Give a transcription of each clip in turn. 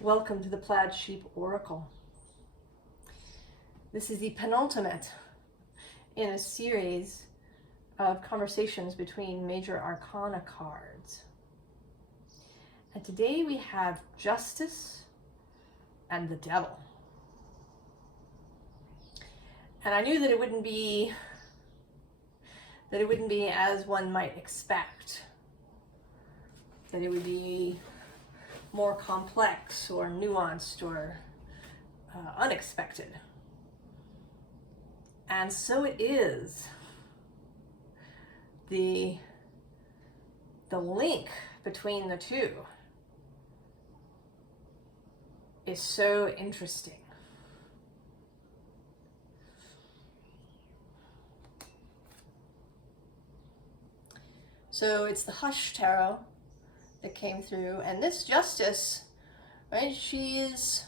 Welcome to the Plaid Sheep Oracle. This is the penultimate in a series of conversations between major arcana cards. And today we have Justice and the Devil. And I knew that it wouldn't be as one might expect, that it would be more complex or nuanced or unexpected. And so it is. The link between the two is so interesting. So it's the Hush Tarot that came through, and this Justice, right, she's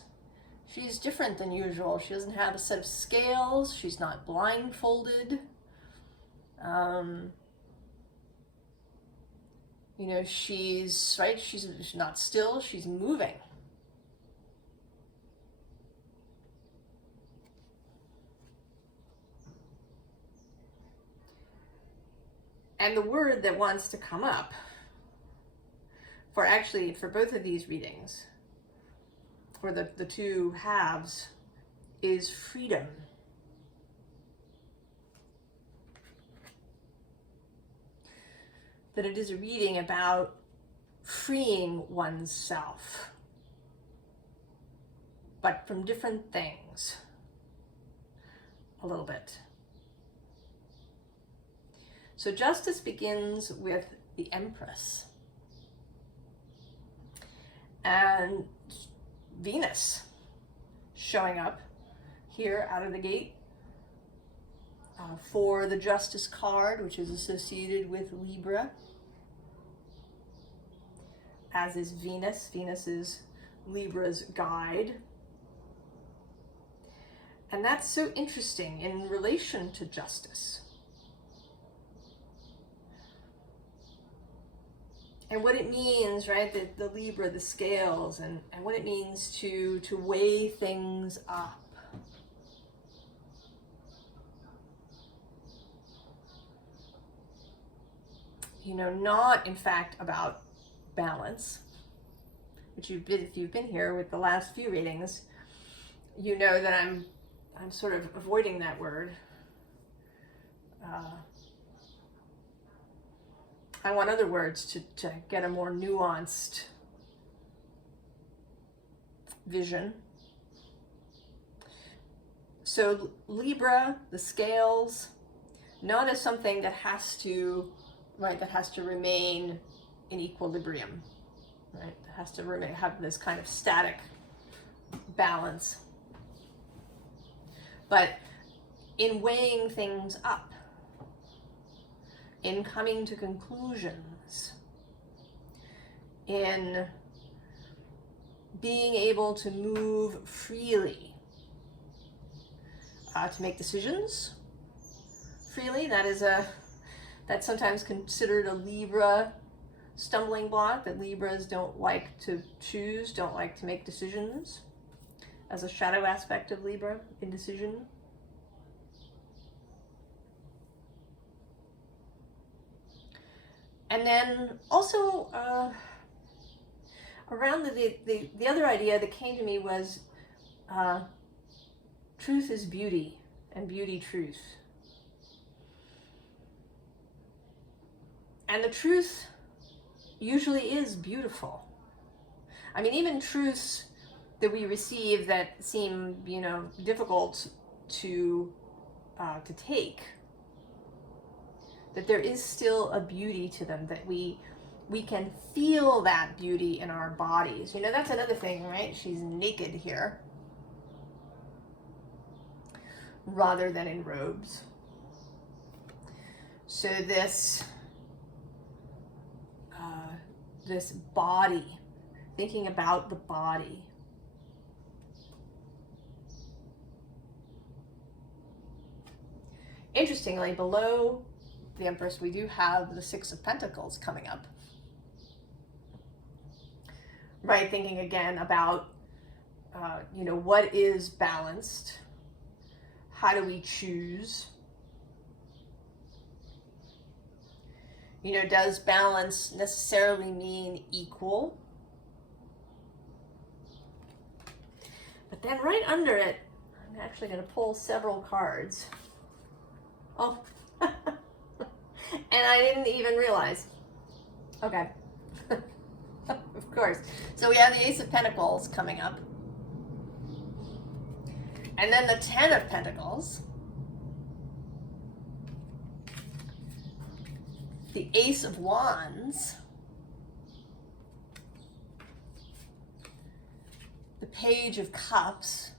different than usual. She doesn't have a set of scales. She's not blindfolded. She's not still, she's moving. And the word that wants to come up for both of these readings, for the two halves, is freedom. That it is a reading about freeing oneself, but from different things, a little bit. So Justice begins with the Empress and Venus showing up here out of the gate for the Justice card, which is associated with Libra, as is Venus. Venus is Libra's guide. And that's so interesting in relation to Justice. And what it means, right, the Libra, the scales, and what it means to weigh things up. Not in fact about balance, which if you've been here with the last few readings, you know that I'm sort of avoiding that word. I want other words to get a more nuanced vision. So Libra, the scales, not as something that has to remain in equilibrium, right? It has to have this kind of static balance. But in weighing things up, in coming to conclusions, in being able to move freely, to make decisions freely. That's sometimes considered a Libra stumbling block, that Libras don't like to choose, don't like to make decisions, as a shadow aspect of Libra, indecision. And then also around the other idea that came to me was truth is beauty, and beauty truth. And the truth usually is beautiful. I mean, even truths that we receive that seem, difficult to take, that there is still a beauty to them, that we can feel that beauty in our bodies. That's another thing, right? She's naked here rather than in robes. So this body, thinking about the body. Interestingly, below the Empress, we do have the Six of Pentacles coming up. Right, thinking again about you know, what is balanced? How do we choose? You know, does balance necessarily mean equal? But then right under it, I'm actually going to pull several cards. Oh, and I didn't even realize. Okay. Of course. So we have the Ace of Pentacles coming up. And then the Ten of Pentacles. The Ace of Wands. The Page of Cups.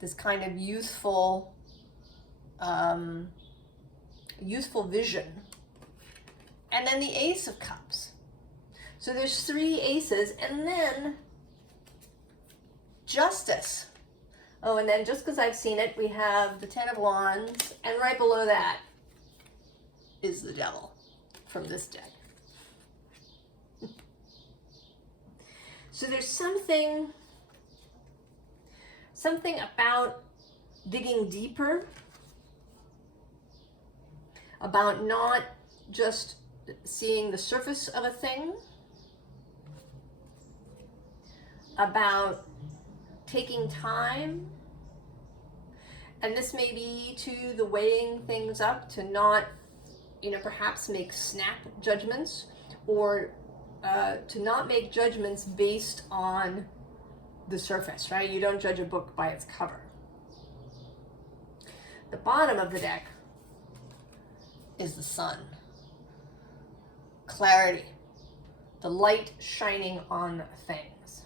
This kind of youthful vision. And then the Ace of Cups. So there's 3 aces, and then Justice. Oh, and then just because I've seen it, we have the Ten of Wands, and right below that is the Devil from this deck. So there's something about digging deeper, about not just seeing the surface of a thing, about taking time, and this may be to the weighing things up, to not, you know, perhaps make snap judgments, or to not make judgments based on the surface, right? You don't judge a book by its cover. The bottom of the deck is the Sun. Clarity, the light shining on things.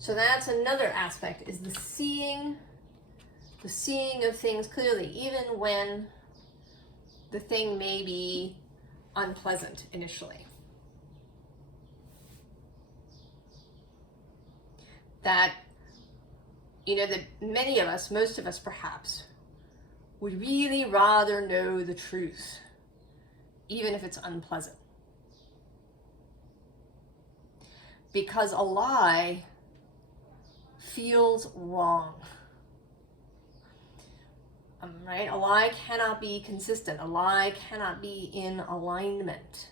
So that's another aspect, is the seeing of things clearly, even when the thing may be unpleasant initially. That, you know, that many of us, most of us perhaps, would really rather know the truth, even if it's unpleasant. Because a lie feels wrong. Right? A lie cannot be consistent. A lie cannot be in alignment.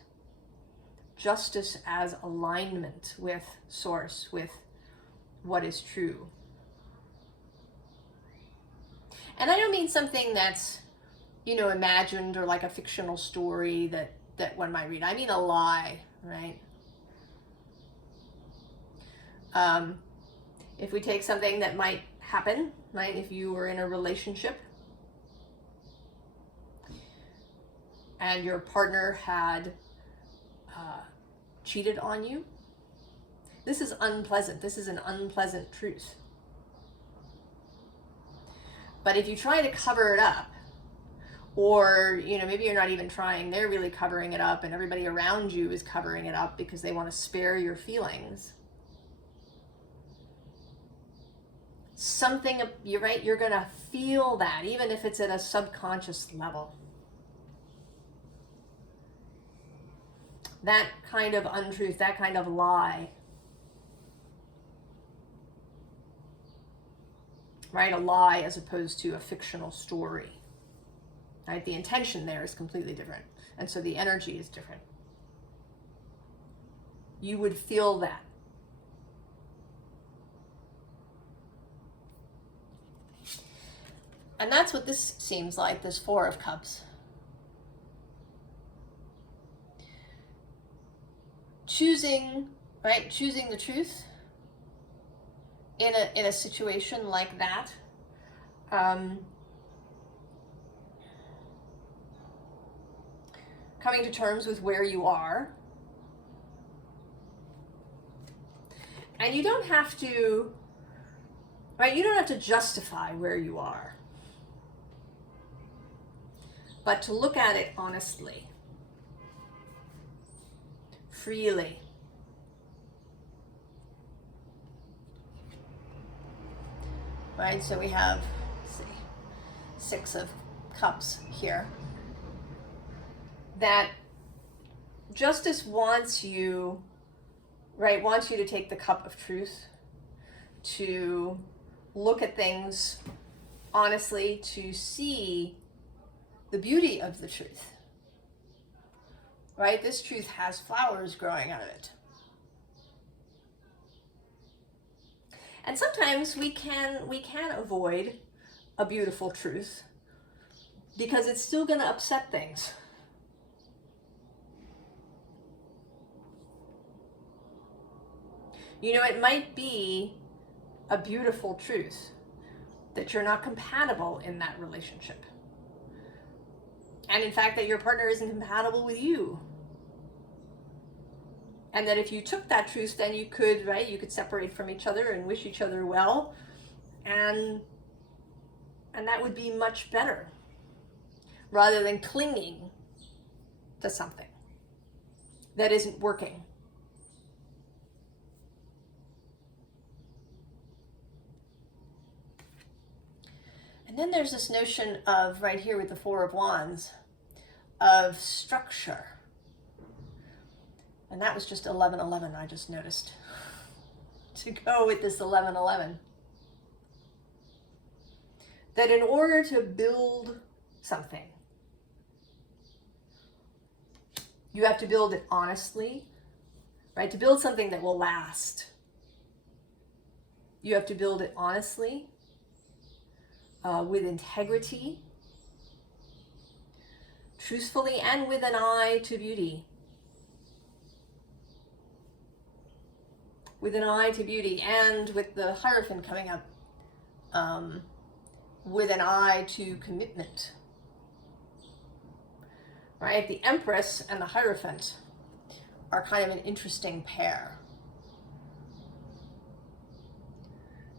Justice as alignment with source, with what is true. And I don't mean something that's, you know, imagined or like a fictional story that one might read. I mean a lie, right? If we take something that might happen, right? If you were in a relationship and your partner had cheated on you, this is unpleasant. This is an unpleasant truth. But if you try to cover it up, or, you know, maybe you're not even trying, they're really covering it up, and everybody around you is covering it up because they want to spare your feelings. Something, you're right, you're going to feel that, even if it's at a subconscious level. That kind of untruth, that kind of lie. Right? A lie as opposed to a fictional story. Right? The intention there is completely different. And so the energy is different. You would feel that. And that's what this seems like, this Four of Cups. Choosing, right? Choosing the truth in a situation like that. Coming to terms with where you are. And you don't have to, right? You don't have to justify where you are. But to look at it honestly, freely. Right, so we have, let's see, 6 of Cups here. That justice wants you right, wants you to take the cup of truth, to look at things honestly, to see the beauty of the truth, right? This truth has flowers growing out of it. And sometimes we can avoid a beautiful truth because it's still going to upset things. You know, it might be a beautiful truth that you're not compatible in that relationship. And in fact, that your partner isn't compatible with you. And that if you took that truth, then you could, right, you could separate from each other and wish each other well. And that would be much better, rather than clinging to something that isn't working. And then there's this notion of, right here with the Four of Wands, of structure. And that was just 1111, I just noticed, to go with this 1111. That in order to build something, you have to build it honestly, right? To build something that will last, you have to build it honestly, with integrity, truthfully, and with an eye to beauty. With an eye to beauty, and with the Hierophant coming up, with an eye to commitment. Right? The Empress and the Hierophant are kind of an interesting pair.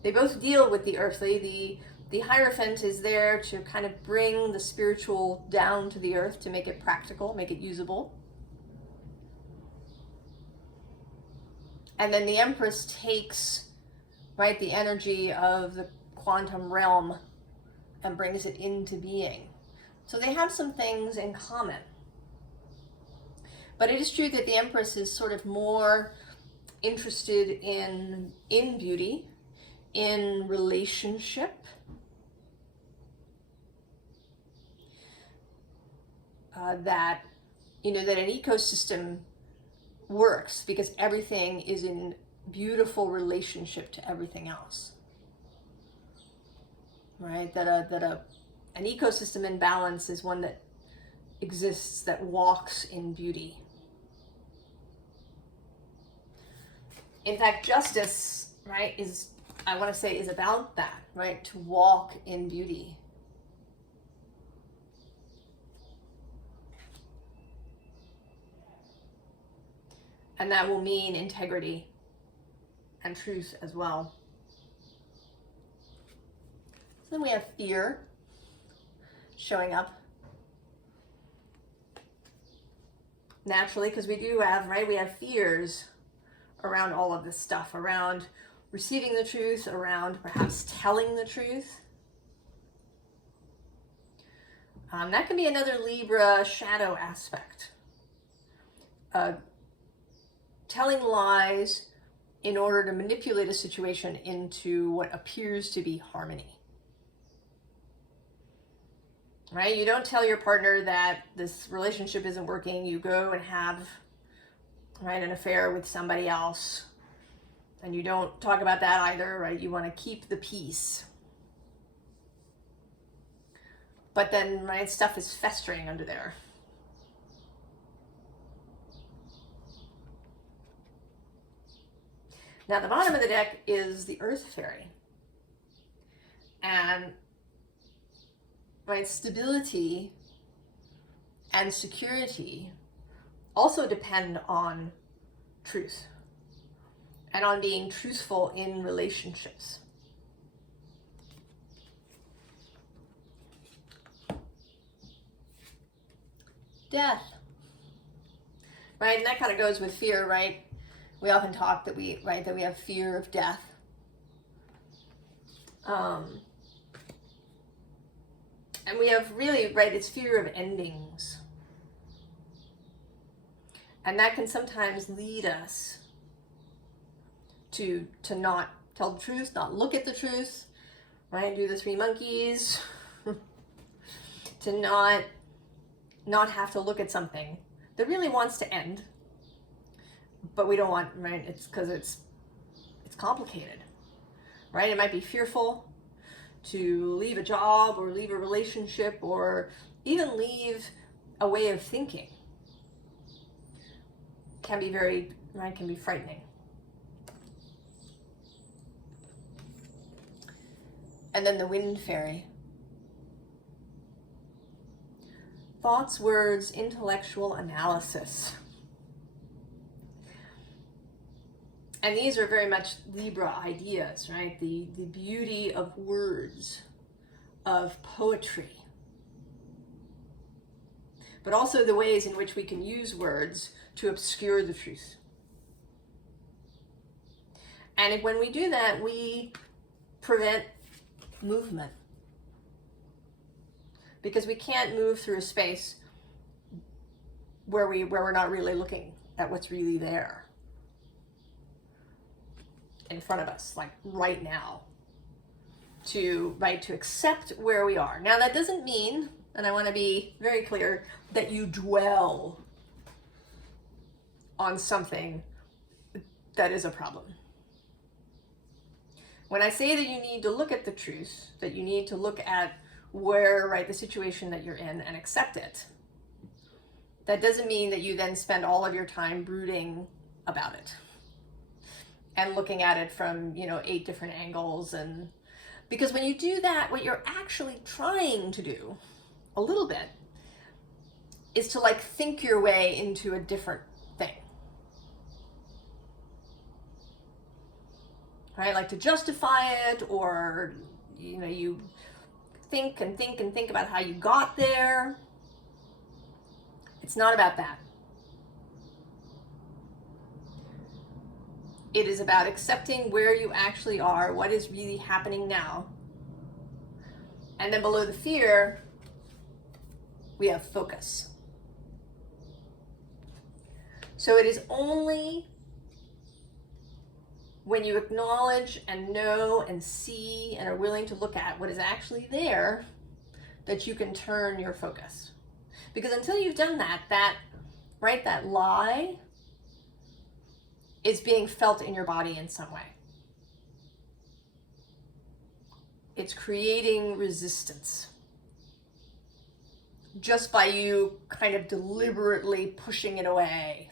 They both deal with the earthly. The Hierophant is there to kind of bring the spiritual down to the earth, to make it practical, make it usable. And then the Empress takes, right, the energy of the quantum realm and brings it into being. So they have some things in common. But it is true that the Empress is sort of more interested in beauty, in relationship. That, you know, that an ecosystem works because everything is in beautiful relationship to everything else, right? That an ecosystem in balance is one that exists, that walks in beauty. In fact, justice, right, is, I want to say, is about that, right? To walk in beauty. And that will mean integrity and truth as well. So then we have fear showing up. Naturally, because we do have, right, we have fears around all of this stuff, around receiving the truth, around perhaps telling the truth. That can be another Libra shadow aspect. Telling lies in order to manipulate a situation into what appears to be harmony. Right? You don't tell your partner that this relationship isn't working. You go and have, right, an affair with somebody else. And you don't talk about that either, right? You want to keep the peace. But then, right, stuff is festering under there. Now, the bottom of the deck is the Earth Fairy. And, right, stability and security also depend on truth and on being truthful in relationships. Death. Right, and that kind of goes with fear, right? We often talk that we have fear of death. And we have really, right, it's fear of endings. And that can sometimes lead us to not tell the truth, not look at the truth, right? Do the three monkeys, to not have to look at something that really wants to end, but we don't want, right? It's because it's complicated, right? It might be fearful to leave a job or leave a relationship or even leave a way of thinking. Can be very, right? Can be frightening. And then the wind fairy. Thoughts, words, intellectual analysis. And these are very much Libra ideas, right? The beauty of words, of poetry. But also the ways in which we can use words to obscure the truth. And when we do that, we prevent movement. Because we can't move through a space where we're not really looking at what's really there in front of us, like right now, to accept where we are. Now that doesn't mean, and I want to be very clear, that you dwell on something that is a problem. When I say that you need to look at the truth, that you need to look at where, right, the situation that you're in and accept it, that doesn't mean that you then spend all of your time brooding about it and looking at it from, 8 different angles. And because when you do that, what you're actually trying to do a little bit is to think your way into a different thing, right? Like to justify it, or you think and think and think about how you got there. It's not about that. It is about accepting where you actually are, what is really happening now. And then below the fear, we have focus. So it is only when you acknowledge and know and see and are willing to look at what is actually there that you can turn your focus. Because until you've done that lie is being felt in your body in some way. It's creating resistance just by you kind of deliberately pushing it away.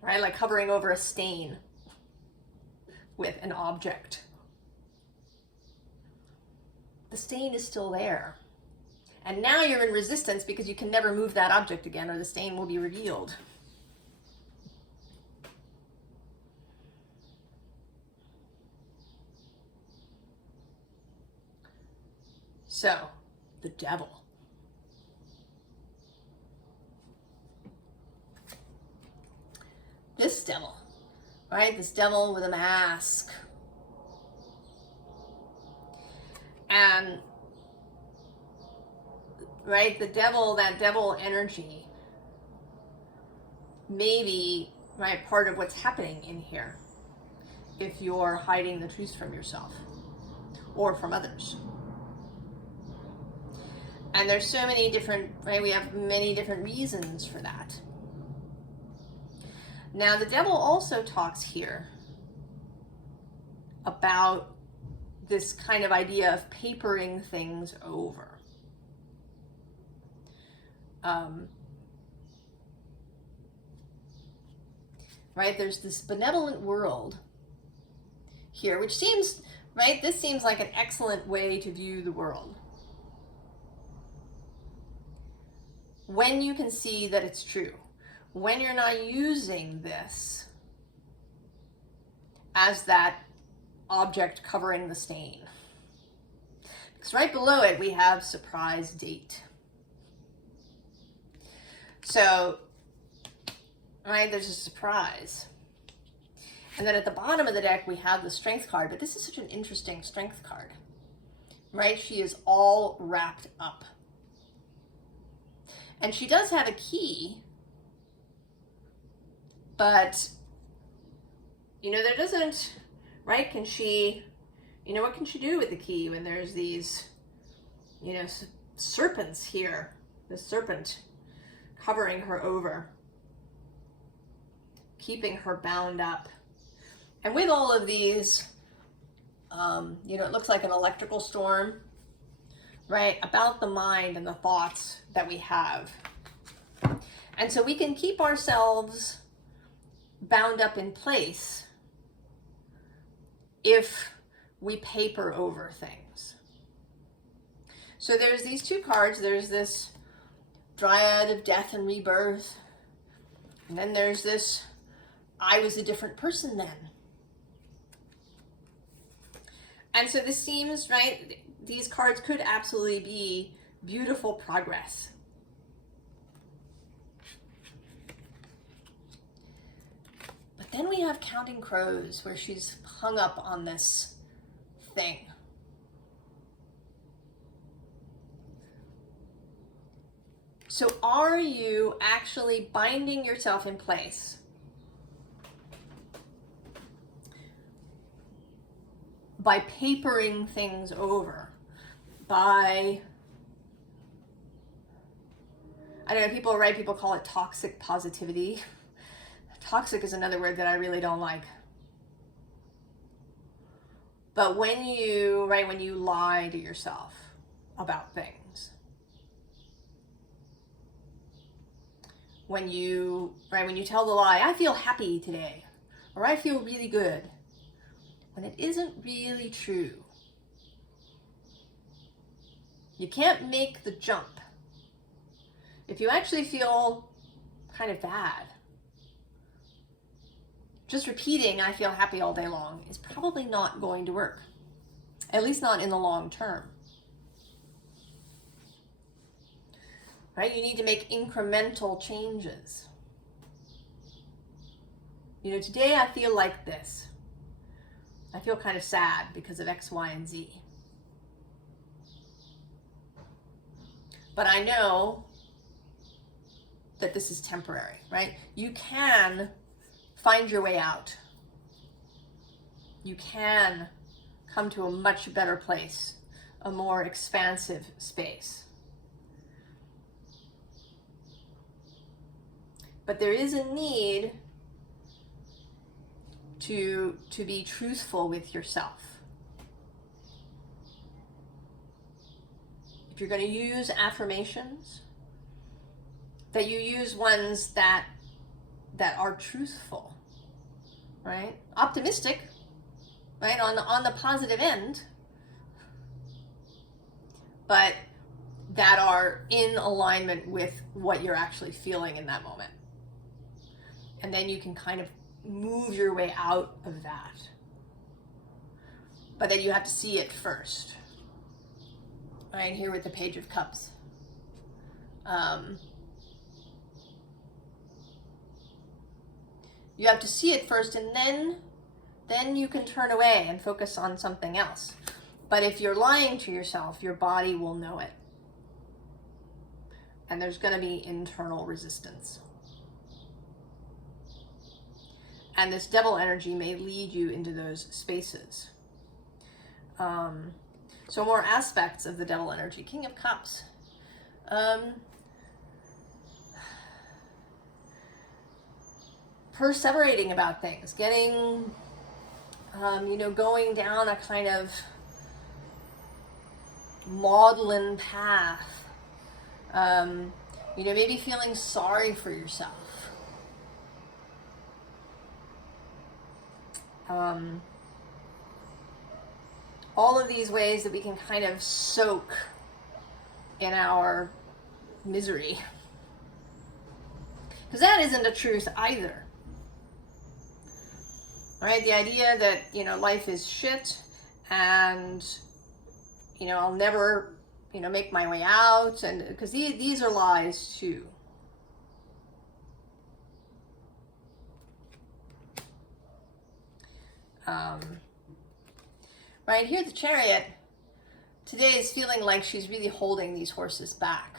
Right? Like hovering over a stain with an object. The stain is still there. And now you're in resistance because you can never move that object again, or the stain will be revealed. So, the devil. This devil, right? This devil with a mask. And, right, the devil, that devil energy, may be, right, part of what's happening in here if you're hiding the truth from yourself or from others. And there's so many different, right, we have many different reasons for that. Now, the devil also talks here about this kind of idea of papering things over. Right, there's this benevolent world here, which seems, right, this seems like an excellent way to view the world. When you can see that it's true, when you're not using this as that object covering the stain. Because right below it, we have surprise date. So, right, there's a surprise. And then at the bottom of the deck, we have the strength card, but this is such an interesting strength card, right? She is all wrapped up. And she does have a key But, you know, there doesn't, right? Can she, you know, what can she do with the key when there's these, you know, serpents here? The serpent covering her over, keeping her bound up. And with all of these, you know, it looks like an electrical storm, right? About the mind and the thoughts that we have. And so we can keep ourselves bound up in place if we paper over things. So there's these two cards. There's this Dryad of death and rebirth. And then there's this, I was a different person then. And so this seems, right, these cards could absolutely be beautiful progress. But then we have Counting Crows, where she's hung up on this thing. So are you actually binding yourself in place by papering things over, by, I don't know, people call it toxic positivity. Toxic is another word that I really don't like. But when you, right, when you lie to yourself about things, when you tell the lie, I feel happy today, or I feel really good, when it isn't really true, you can't make the jump. If you actually feel kind of bad, just repeating I feel happy all day long is probably not going to work, at least not in the long term. Right? You need to make incremental changes. You know, today I feel like this. I feel kind of sad because of X, Y, and Z. But I know that this is temporary, right? You can find your way out. You can come to a much better place, a more expansive space. But there is a need to be truthful with yourself. If you're going to use affirmations, that you use ones that are truthful, right? Optimistic, right? On the positive end, but that are in alignment with what you're actually feeling in that moment. And then you can kind of move your way out of that. But then you have to see it first. Right here with the Page of Cups. You have to see it first, and then you can turn away and focus on something else. But if you're lying to yourself, your body will know it. And there's going to be internal resistance. And this devil energy may lead you into those spaces. So more aspects of the devil energy. King of Cups. Perseverating about things. Getting, going down a kind of maudlin path. Maybe feeling sorry for yourself. All of these ways that we can kind of soak in our misery. Because that isn't a truth either. All right, the idea that, life is shit and, I'll never, make my way out, and because these are lies too. Right here, the Chariot today is feeling like she's really holding these horses back.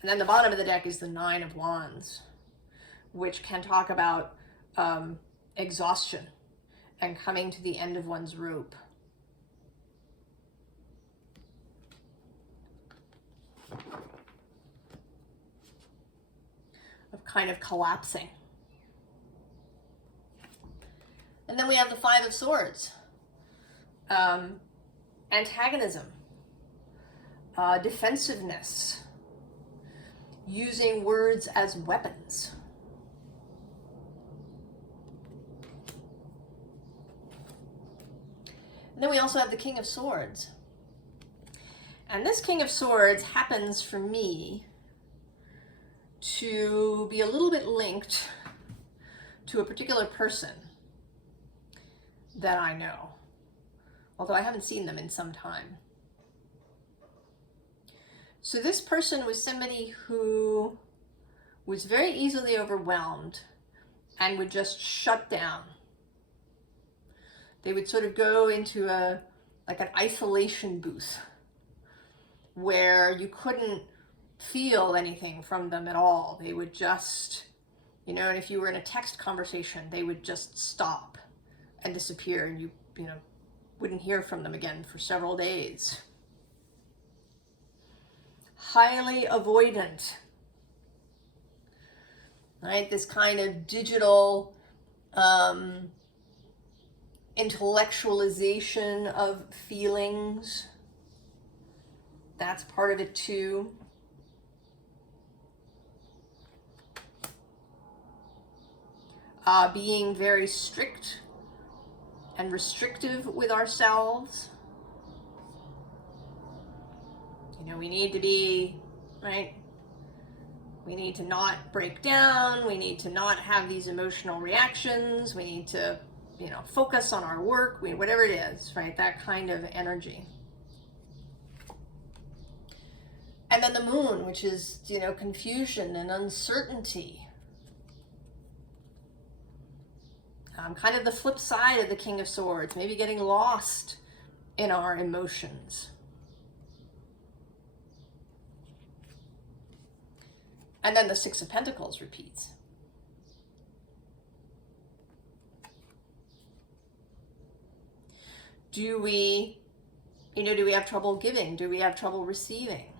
And then the bottom of the deck is the Nine of Wands, which can talk about exhaustion and coming to the end of one's rope. Of kind of collapsing. And then we have the Five of Swords. Antagonism. Defensiveness. Using words as weapons. And then we also have the King of Swords. And this King of Swords happens for me to be a little bit linked to a particular person that I know, although I haven't seen them in some time. So this person was somebody who was very easily overwhelmed and would just shut down. They would sort of go into an isolation booth where you couldn't feel anything from them at all. They would just, and if you were in a text conversation, they would just stop and disappear, and you wouldn't hear from them again for several days. Highly avoidant, right? This kind of digital intellectualization of feelings. That's part of it too. Being very strict and restrictive with ourselves. We need to be, right? We need to not break down. We need to not have these emotional reactions. We need to, focus on our work, whatever it is, right? That kind of energy. And then the Moon, which is, confusion and uncertainty. Kind of the flip side of the King of Swords, maybe getting lost in our emotions. And then the Six of Pentacles repeats. Do we have trouble giving? Do we have trouble receiving?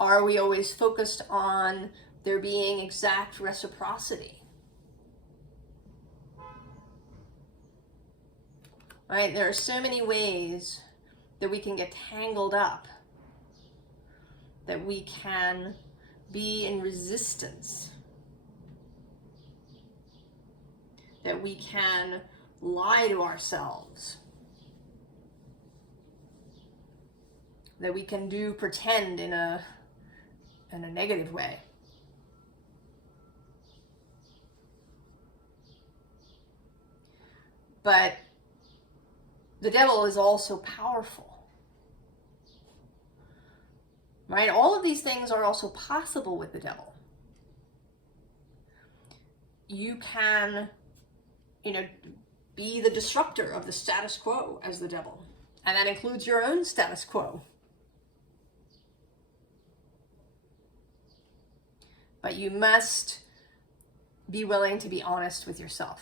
Are we always focused on there being exact reciprocity? Right? There are so many ways that we can get tangled up, that we can be in resistance, that we can lie to ourselves, that we can do pretend in a negative way. But the devil is also powerful, right? All of these things are also possible with the devil. You can, be the disruptor of the status quo as the devil, and that includes your own status quo. But you must be willing to be honest with yourself,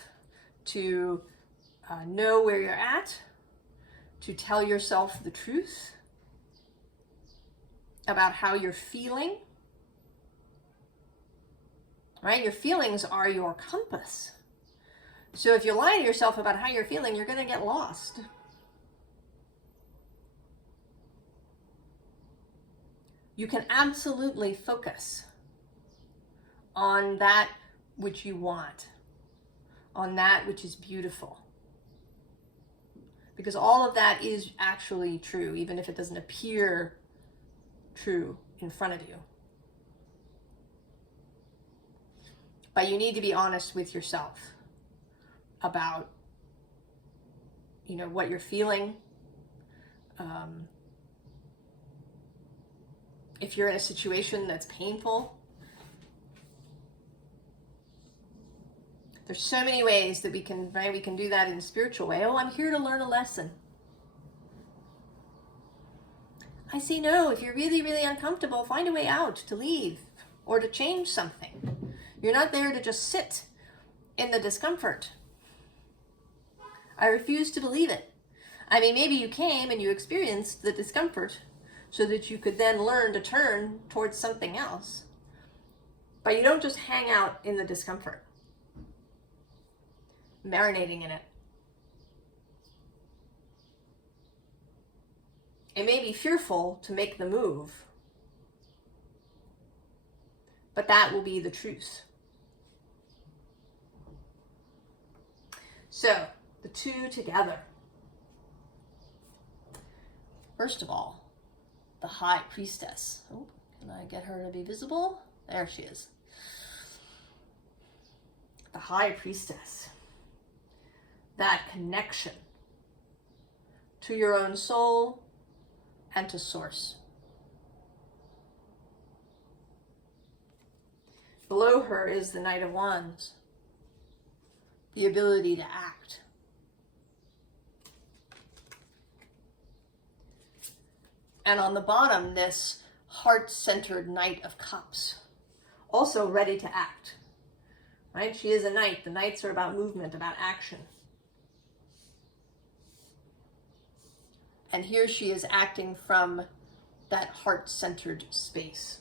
to know where you're at, to tell yourself the truth about how you're feeling, right? Your feelings are your compass. So if you lie to yourself about how you're feeling, you're going to get lost. You can absolutely focus on that which you want, on that which is beautiful. Because all of that is actually true, even if it doesn't appear true in front of you. But you need to be honest with yourself about, what you're feeling. If you're in a situation that's painful, there's so many ways that we can do that in a spiritual way. Oh, I'm here to learn a lesson. I say no. If you're really, really uncomfortable, find a way out, to leave or to change something. You're not there to just sit in the discomfort. I refuse to believe it. I mean, maybe you came and you experienced the discomfort so that you could then learn to turn towards something else. But you don't just hang out in the discomfort, marinating in it. It may be fearful to make the move, but that will be the truth. So, the two together. First of all, the High Priestess. Oh, can I get her to be visible? There she is. The High Priestess. That connection to your own soul and to Source. Below her is the Knight of Wands. The ability to act. And on the bottom, this heart-centered Knight of Cups. Also ready to act. Right? She is a knight. The knights are about movement, about action. And here she is acting from that heart-centered space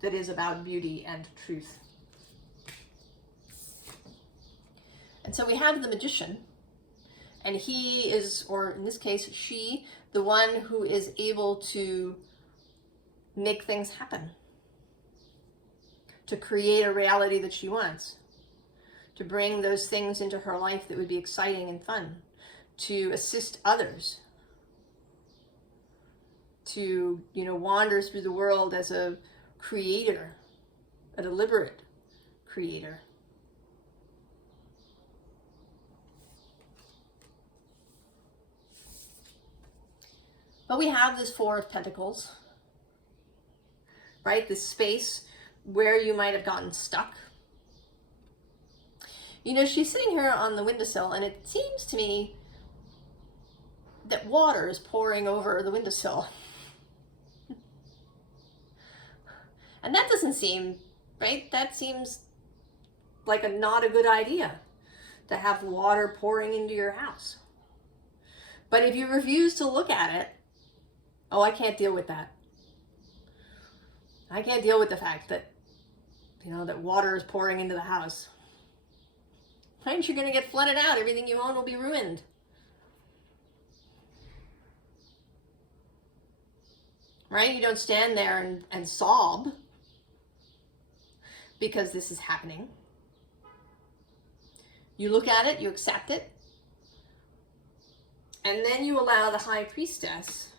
that is about beauty and truth. And so we have the Magician, and he is, or in this case, she, the one who is able to make things happen, to create a reality that she wants, to bring those things into her life that would be exciting and fun, to assist others, to, wander through the world as a creator, a deliberate creator. But we have this Four of Pentacles, right? This space where you might have gotten stuck. She's sitting here on the windowsill, and it seems to me that water is pouring over the windowsill. And that doesn't seem, right? That seems like not a good idea, to have water pouring into your house. But if you refuse to look at it, oh, I can't deal with that. I can't deal with the fact that, that water is pouring into the house. Right? You're going to get flooded out. Everything you own will be ruined. Right? You don't stand there and sob because this is happening. You look at it, you accept it, and then you allow the High Priestess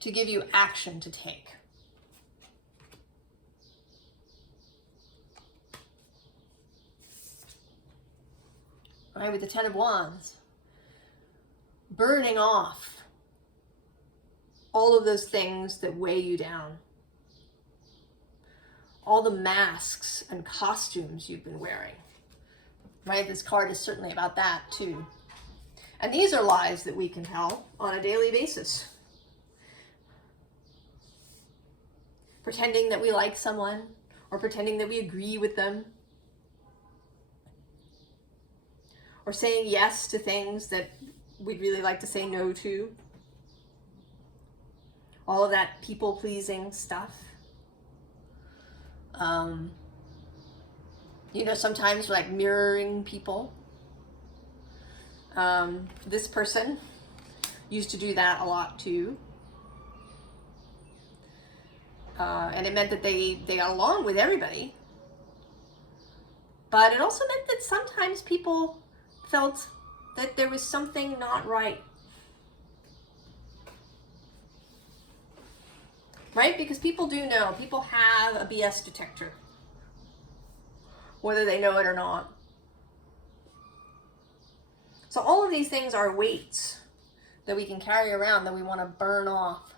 to give you action to take. Right, with the Ten of Wands, burning off all of those things that weigh you down. All the masks and costumes you've been wearing. Right, this card is certainly about that too. And these are lies that we can tell on a daily basis. Pretending that we like someone, or pretending that we agree with them, or saying yes to things that we'd really like to say no to. All of that people-pleasing stuff. Sometimes like mirroring people. This person used to do that a lot too. And it meant that they got along with everybody. But it also meant that sometimes people felt that there was something not right. Right? Because people do know. People have a BS detector. Whether they know it or not. So all of these things are weights that we can carry around that we want to burn off.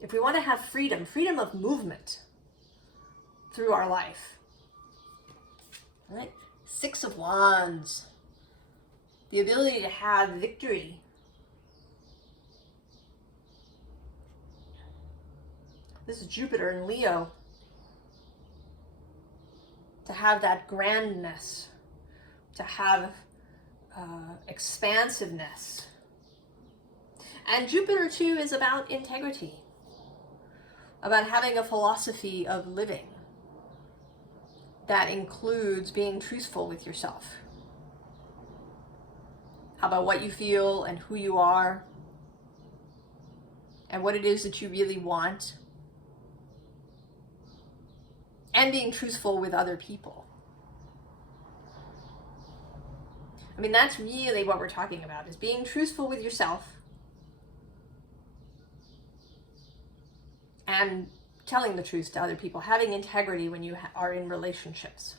If we want to have freedom of movement through our life. Right? Six of Wands. The ability to have victory This is Jupiter in Leo. To have that grandness, to have expansiveness. And Jupiter too is about integrity, about having a philosophy of living that includes being truthful with yourself about what you feel and who you are and what it is that you really want, and being truthful with other people. I mean, that's really what we're talking about, is being truthful with yourself and telling the truth to other people, having integrity when you are in relationships.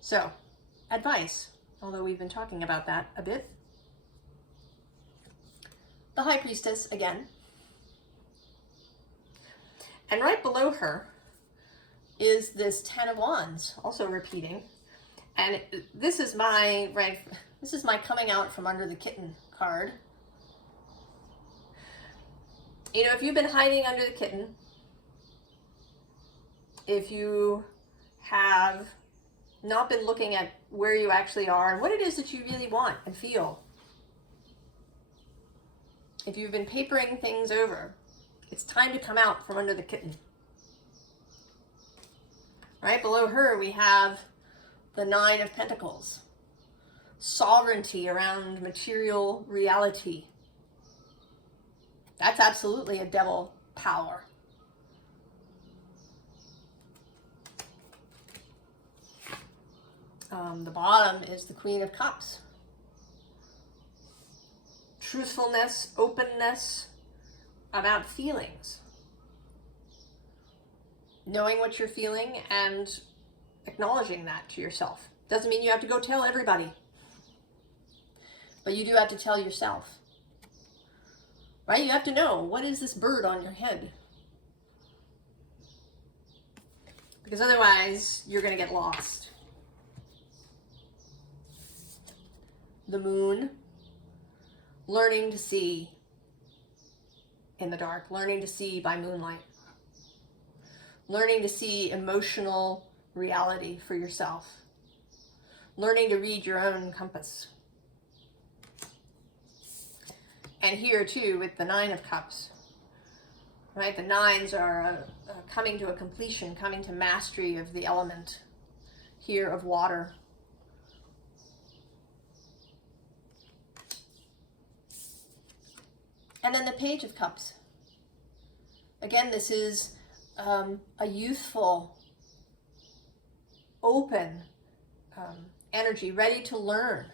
So, advice, although we've been talking about that a bit. The High Priestess again. And right below her is this Ten of Wands, also repeating. And this is my coming out from under the kitten card. You know, if you've been hiding under the kitten, if you have not been looking at where you actually are and what it is that you really want and feel, if you've been papering things over, it's time to come out from under the kitten. Right below her, we have the Nine of Pentacles. Sovereignty around material reality. That's absolutely a devil power. The bottom is the Queen of Cups. Truthfulness, openness about feelings. Knowing what you're feeling and acknowledging that to yourself. Doesn't mean you have to go tell everybody. But you do have to tell yourself. Right? You have to know, what is this bird on your head? Because otherwise, you're going to get lost. The Moon. Learning to see in the dark. Learning to see by moonlight. Learning to see emotional reality for yourself. Learning to read your own compass. And here too with the Nine of Cups, right? The nines are coming to a completion, coming to mastery of the element here of water. And then the Page of Cups. Again, this is a youthful, open energy, ready to learn.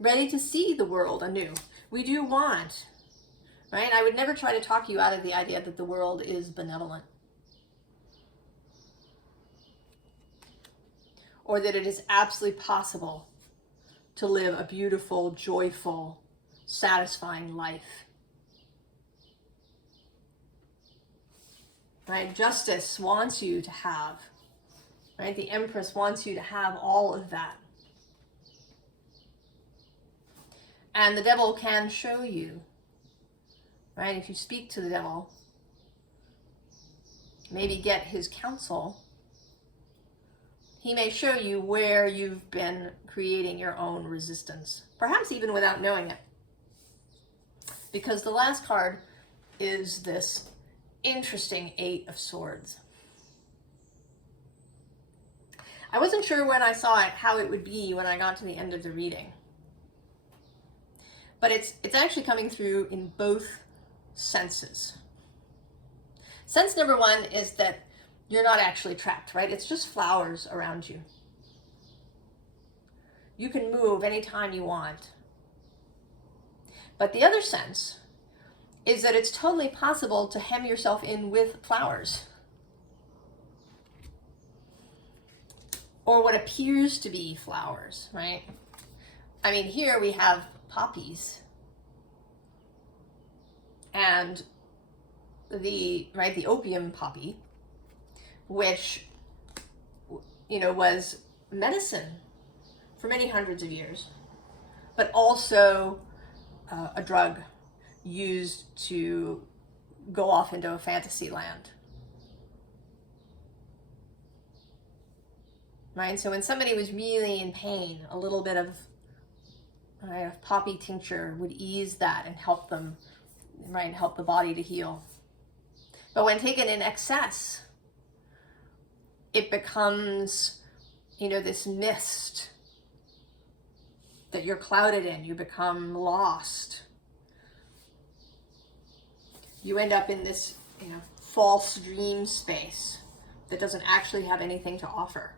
Ready to see the world anew. We do want, right? I would never try to talk you out of the idea that the world is benevolent. Or that it is absolutely possible to live a beautiful, joyful, satisfying life. Right? Justice wants you to have, right? The Empress wants you to have all of that. And the devil can show you, right? If you speak to the devil, maybe get his counsel, he may show you where you've been creating your own resistance, perhaps even without knowing it. Because the last card is this interesting Eight of Swords. I wasn't sure when I saw it how it would be when I got to the end of the reading. But it's actually coming through in both senses. Sense number one is that you're not actually trapped, right? It's just flowers around you. You can move anytime you want. But the other sense is that it's totally possible to hem yourself in with flowers. Or what appears to be flowers, right? I mean, here we have poppies. And the opium poppy, which, you know, was medicine for many hundreds of years, but also a drug used to go off into a fantasy land. Right? So when somebody was really in pain, a little bit of poppy tincture would ease that and help them, right, help the body to heal. But when taken in excess, it becomes, this mist that you're clouded in. You become lost. You end up in this, false dream space that doesn't actually have anything to offer.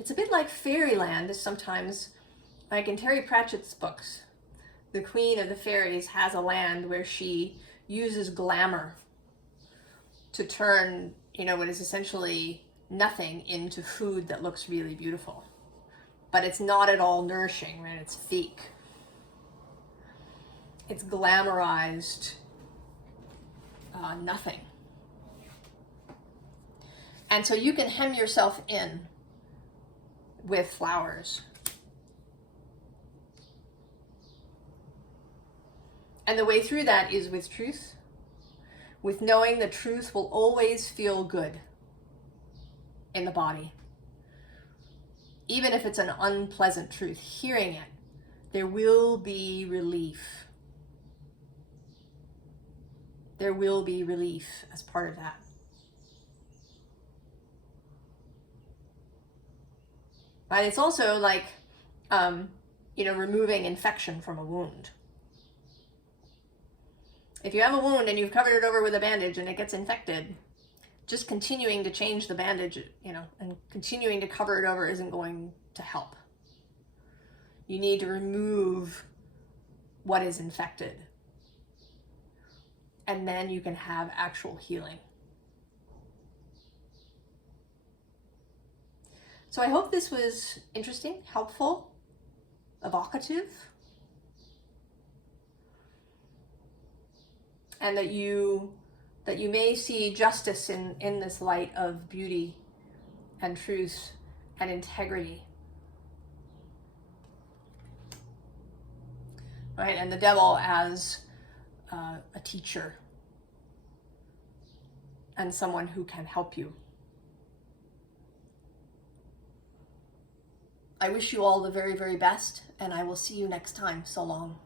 It's a bit like fairyland sometimes, like in Terry Pratchett's books. The Queen of the Fairies has a land where she uses glamour to turn, what is essentially nothing into food that looks really beautiful. But it's not at all nourishing, right? It's fake. It's glamorized nothing. And so you can hem yourself in with flowers. And the way through that is with truth, with knowing the truth will always feel good in the body. Even if it's an unpleasant truth, hearing it, there will be relief. There will be relief as part of that. Right? It's also like, removing infection from a wound. If you have a wound and you've covered it over with a bandage and it gets infected, just continuing to change the bandage, and continuing to cover it over isn't going to help. You need to remove what is infected. And then you can have actual healing. So I hope this was interesting, helpful, evocative, and that you may see justice in this light of beauty and truth and integrity. Right? And the devil as a teacher and someone who can help you. I wish you all the very, very best, and I will see you next time. So long.